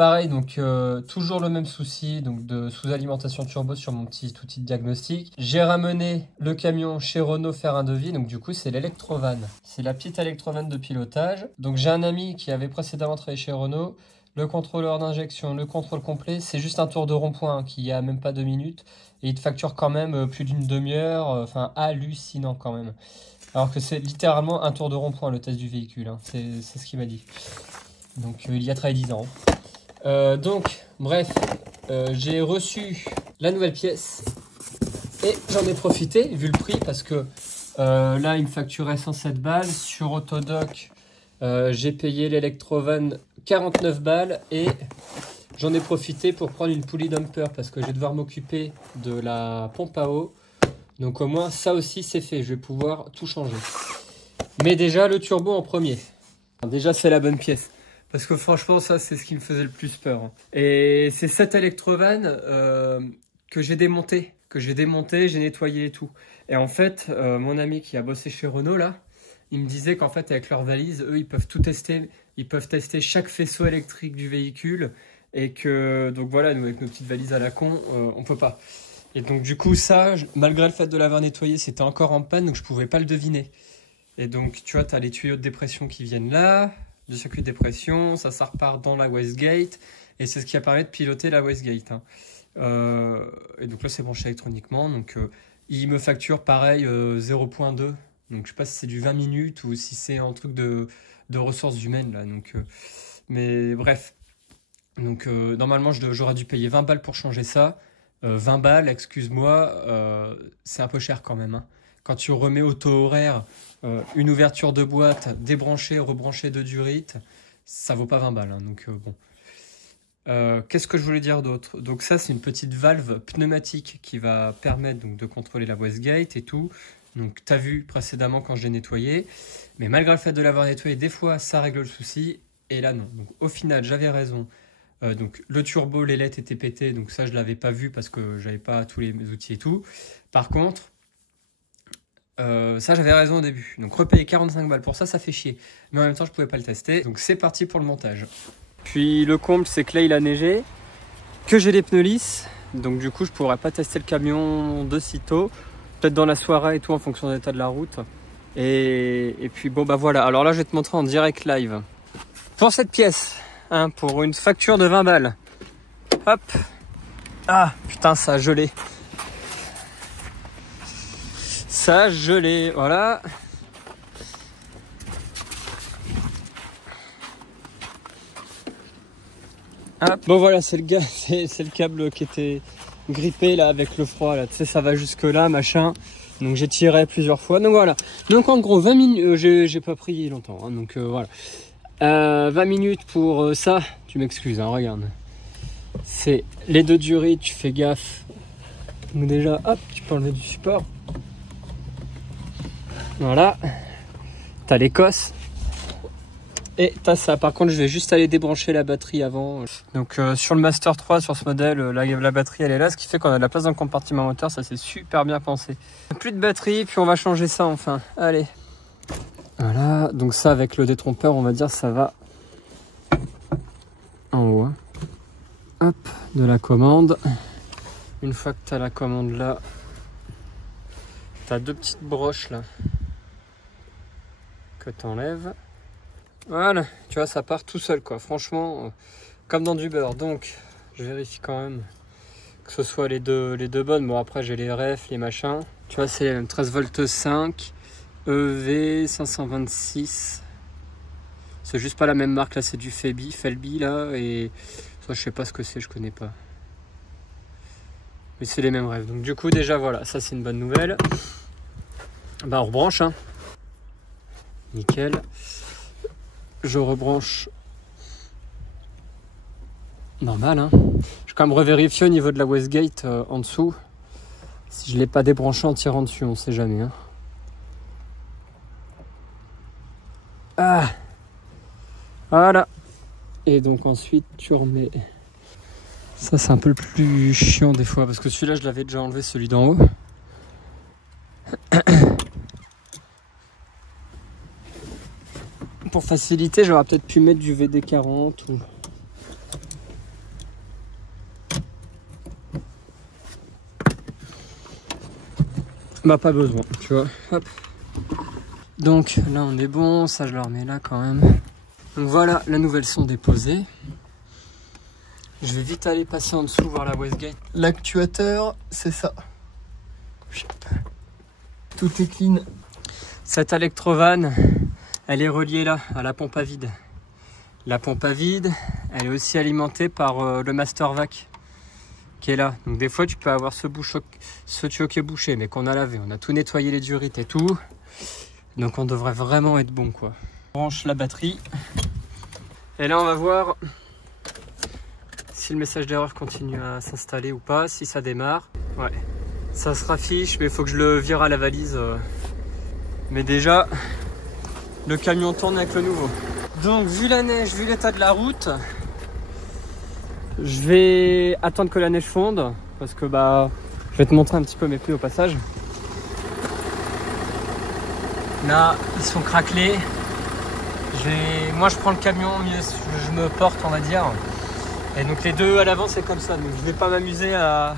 Pareil, donc toujours le même souci donc de sous-alimentation turbo sur mon petit outil de diagnostic. J'ai ramené le camion chez Renault faire un devis, donc du coup c'est l'Electrovan. C'est la petite Electrovan de pilotage. Donc j'ai un ami qui avait précédemment travaillé chez Renault. Le contrôleur d'injection, le contrôle complet, c'est juste un tour de rond-point hein, qui a même pas 2 minutes. Et il te facture quand même plus d'une demi-heure, enfin hallucinant quand même. Alors que c'est littéralement un tour de rond-point le test du véhicule, hein. C'est ce qu'il m'a dit. Donc il y a travaillé 10 ans. Bref, j'ai reçu la nouvelle pièce et j'en ai profité vu le prix parce que là il me facturait 107 balles. Sur Autodoc, j'ai payé l'Electrovan 49 balles et j'en ai profité pour prendre une poulie dumper parce que je vais devoir m'occuper de la pompe à eau. Donc au moins ça aussi c'est fait, je vais pouvoir tout changer. Mais déjà le turbo en premier. Déjà c'est la bonne pièce. Parce que franchement, ça, c'est ce qui me faisait le plus peur. Hein. Et c'est cette Electrovan que j'ai démonté. J'ai nettoyé et tout. Et en fait, mon ami qui a bossé chez Renault, là, il me disait qu'en fait, avec leur valise, eux, ils peuvent tout tester. Ils peuvent tester chaque faisceau électrique du véhicule. Et que, donc voilà, nous, avec nos petites valises à la con, on peut pas. Et donc, du coup, ça, malgré le fait de l'avoir nettoyé, c'était encore en panne, donc je pouvais pas le deviner. Et donc, tu vois, tu as les tuyaux de dépression qui viennent là. Du circuit de dépression, ça repart dans la Westgate et c'est ce qui a permis de piloter la Westgate. Hein. Et donc là c'est branché électroniquement, donc il me facture pareil 0.2, donc je sais pas si c'est du 20 minutes ou si c'est un truc de ressources humaines là. Donc, mais bref, donc normalement j'aurais dû payer 20 balles pour changer ça. 20 balles, excuse-moi, c'est un peu cher quand même. Hein. Quand tu remets au taux horaire une ouverture de boîte, débrancher, rebrancher de durite, ça vaut pas 20 balles. Hein, donc bon. Qu'est-ce que je voulais dire d'autre? Donc ça, c'est une petite valve pneumatique qui va permettre donc, de contrôler la Westgate et tout. Donc tu as vu précédemment quand je l'ai nettoyé. Mais malgré le fait de l'avoir nettoyé, des fois, ça règle le souci. Et là, non. Donc au final, j'avais raison. Donc le turbo, les LED étaient pétés. Donc ça, je ne l'avais pas vu parce que j'avais pas tous les outils et tout. Par contre, ça j'avais raison au début, donc repayer 45 balles pour ça, ça fait chier, mais en même temps je pouvais pas le tester, donc c'est parti pour le montage. Puis le comble c'est que là il a neigé, que j'ai les pneus lisses, donc du coup je pourrais pas tester le camion de sitôt, peut-être dans la soirée et tout en fonction de l'état de la route, et puis bon bah voilà, alors là je vais te montrer en direct live. Pour cette pièce, hein, pour une facture de 20 balles, hop, ah putain ça a gelé. Ça a gelé, voilà. Hop. Bon voilà, c'est le câble qui était grippé là avec le froid là. Tu sais, ça va jusque là, machin. Donc j'ai tiré plusieurs fois. Donc voilà. Donc en gros 20 minutes, j'ai pas pris longtemps. Hein, donc voilà. 20 minutes pour ça. Tu m'excuses, hein, regarde. C'est les deux durites, tu fais gaffe. Donc déjà, hop, tu peux enlever du support. Voilà, t'as l'Écosse et t'as ça. Par contre, je vais juste aller débrancher la batterie avant. Donc sur le Master 3, sur ce modèle, la batterie elle est là, ce qui fait qu'on a de la place dans le compartiment moteur. Ça c'est super bien pensé. Plus de batterie, puis on va changer ça enfin. Allez. Voilà, donc ça avec le détrompeur, on va dire ça va en haut. Hein. Hop, de la commande. Une fois que t'as la commande là, t'as deux petites broches là. Que t'enlèves. Voilà, tu vois, ça part tout seul, quoi. Franchement, comme dans du beurre. Donc, je vérifie quand même que ce soit les deux bonnes. Bon, après, j'ai les refs, les machins. Tu vois, c'est les mêmes. 13 volts 5, EV 526. C'est juste pas la même marque, là, c'est du Felby, là. Et ça, je sais pas ce que c'est, je connais pas. Mais c'est les mêmes refs. Donc, du coup, déjà, voilà, ça, c'est une bonne nouvelle. Bah, on rebranche, hein. Nickel. Je rebranche. Normal, hein. Je vais quand même revérifier au niveau de la Westgate en dessous. Si je ne l'ai pas débranché en tirant dessus, on ne sait jamais. Hein. Ah. Voilà. Et donc ensuite, tu remets. Ça, c'est un peu le plus chiant des fois parce que celui-là, je l'avais déjà enlevé, celui d'en haut. Pour faciliter, j'aurais peut-être pu mettre du VD40 ou... Bah pas besoin, tu vois. Hop. Donc là on est bon, ça je le remets là quand même. Donc voilà, la nouvelle sont déposées. Je vais vite aller passer en dessous voir la Westgate. L'actuateur, c'est ça. Tout est clean. Cette Electrovan, elle est reliée là, à la pompe à vide. La pompe à vide, elle est aussi alimentée par le Master Vac qui est là. Donc des fois tu peux avoir ce tuyau qui est bouché, mais qu'on a lavé. On a tout nettoyé, les durites et tout. Donc on devrait vraiment être bon quoi. On branche la batterie. Et là on va voir si le message d'erreur continue à s'installer ou pas, si ça démarre. Ouais, ça se raffiche, mais il faut que je le vire à la valise. Mais déjà, le camion tourne avec le nouveau. Donc vu la neige, vu l'état de la route, je vais attendre que la neige fonde. Parce que bah, je vais te montrer un petit peu mes pneus au passage. Là, ils sont craquelés. Moi je prends le camion, je me porte on va dire. Et donc les deux à l'avant c'est comme ça. Donc je vais pas m'amuser à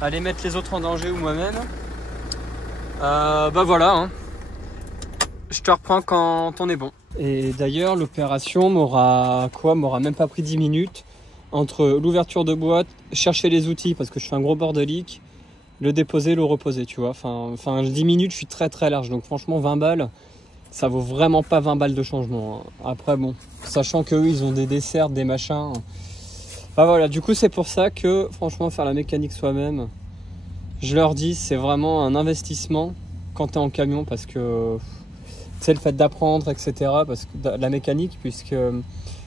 aller mettre les autres en danger ou moi-même. Bah voilà. Hein. Je te reprends quand on est bon. Et d'ailleurs l'opération m'aura même pas pris 10 minutes. Entre l'ouverture de boîte, chercher les outils parce que je fais un gros bordelique, le déposer, le reposer, tu vois. Enfin 10 minutes, je suis très très large. Donc franchement 20 balles. Ça vaut vraiment pas 20 balles de changement. Après bon, sachant qu'eux ils ont des desserts, des machins. Bah voilà, du coup c'est pour ça que franchement faire la mécanique soi-même, je leur dis c'est vraiment un investissement quand tu es en camion parce que c'est le fait d'apprendre etc. Parce que la mécanique, puisque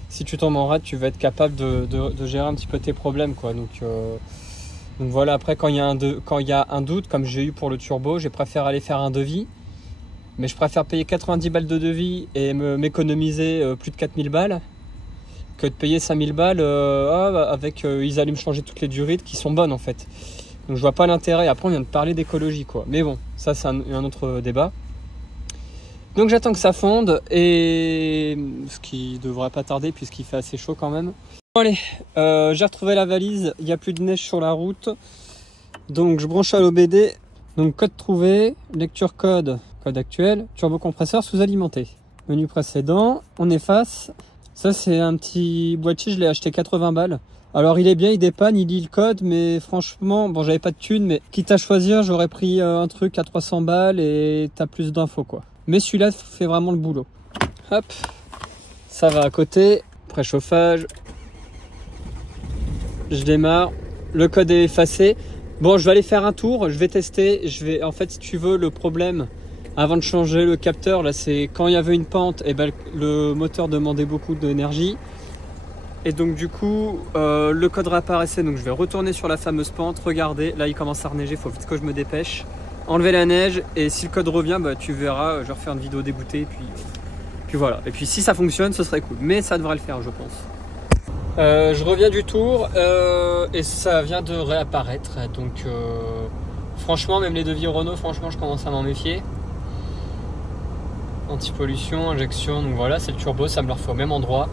si tu tombes en rade tu vas être capable de gérer un petit peu tes problèmes quoi. Donc voilà, après quand il y a un doute comme j'ai eu pour le turbo, j'ai préféré aller faire un devis. Mais je préfère payer 90 balles de devis et m'économiser plus de 4000 balles que de payer 5000 balles avec ils allaient me changer toutes les durites qui sont bonnes en fait. Donc je vois pas l'intérêt. Après on vient de parler d'écologie quoi. Mais bon, ça c'est un autre débat. Donc j'attends que ça fonde et ce qui devrait pas tarder puisqu'il fait assez chaud quand même. Bon allez, j'ai retrouvé la valise, il n'y a plus de neige sur la route. Donc je branche à l'OBD. Donc code trouvé, lecture code actuel, turbocompresseur sous-alimenté. Menu précédent, on efface. Ça c'est un petit boîtier, je l'ai acheté 80 balles. Alors il est bien, il dépanne, il lit le code, mais franchement, bon j'avais pas de thune, mais quitte à choisir, j'aurais pris un truc à 300 balles et t'as plus d'infos quoi. Mais celui-là fait vraiment le boulot. Hop, ça va à côté, préchauffage. Je démarre, le code est effacé. Bon, je vais aller faire un tour, je vais tester. En fait, si tu veux, le problème avant de changer le capteur, là, c'est quand il y avait une pente, et ben, le moteur demandait beaucoup d'énergie. Et donc, du coup, le code réapparaissait. Donc, je vais retourner sur la fameuse pente, regarder. Là, il commence à reneiger, il faut vite que je me dépêche. Enlever la neige, et si le code revient, bah, tu verras, je vais refaire une vidéo dégoûtée. Puis voilà. Et puis, si ça fonctionne, ce serait cool. Mais ça devrait le faire, je pense. Je reviens du tour et ça vient de réapparaître. Donc franchement, même les devis Renault, franchement je commence à m'en méfier. Anti-pollution, injection, donc voilà, c'est le turbo, ça me le refait au même endroit.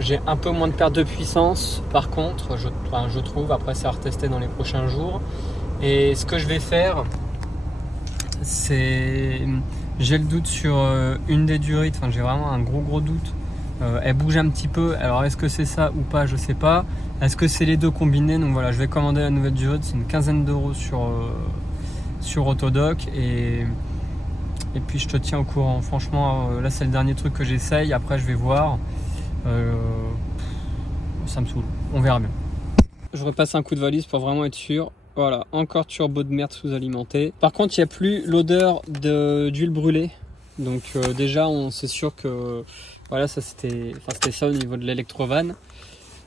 J'ai un peu moins de perte de puissance par contre, je trouve. Après c'est à retester dans les prochains jours. Et ce que je vais faire, c'est... J'ai le doute sur une des durites, enfin j'ai vraiment un gros doute. Elle bouge un petit peu, alors est-ce que c'est ça ou pas, je sais pas. Est-ce que c'est les deux combinés? Donc voilà, je vais commander la nouvelle durite, c'est une quinzaine d'euros sur Autodoc et puis je te tiens au courant. Franchement là c'est le dernier truc que j'essaye, après je vais voir. Ça me saoule, on verra bien. Je repasse un coup de valise pour vraiment être sûr. Voilà, encore turbo de merde sous-alimenté. Par contre il n'y a plus l'odeur d'huile brûlée. Donc déjà c'est sûr que voilà, ça c'était ça au niveau de l'Electrovan.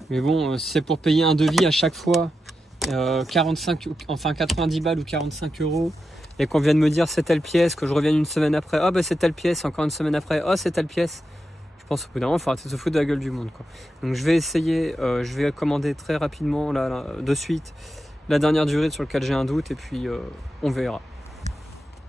Mais bon, c'est pour payer un devis à chaque fois 90 balles ou 45 euros et qu'on vienne me dire c'est telle pièce, que je revienne une semaine après, ah bah c'est telle pièce, encore une semaine après, ah c'est telle pièce. Je pense au bout d'un moment il faut arrêter de se foutre de la gueule du monde quoi. Donc je vais essayer, je vais commander très rapidement là, de suite la dernière durée sur laquelle j'ai un doute et puis on verra.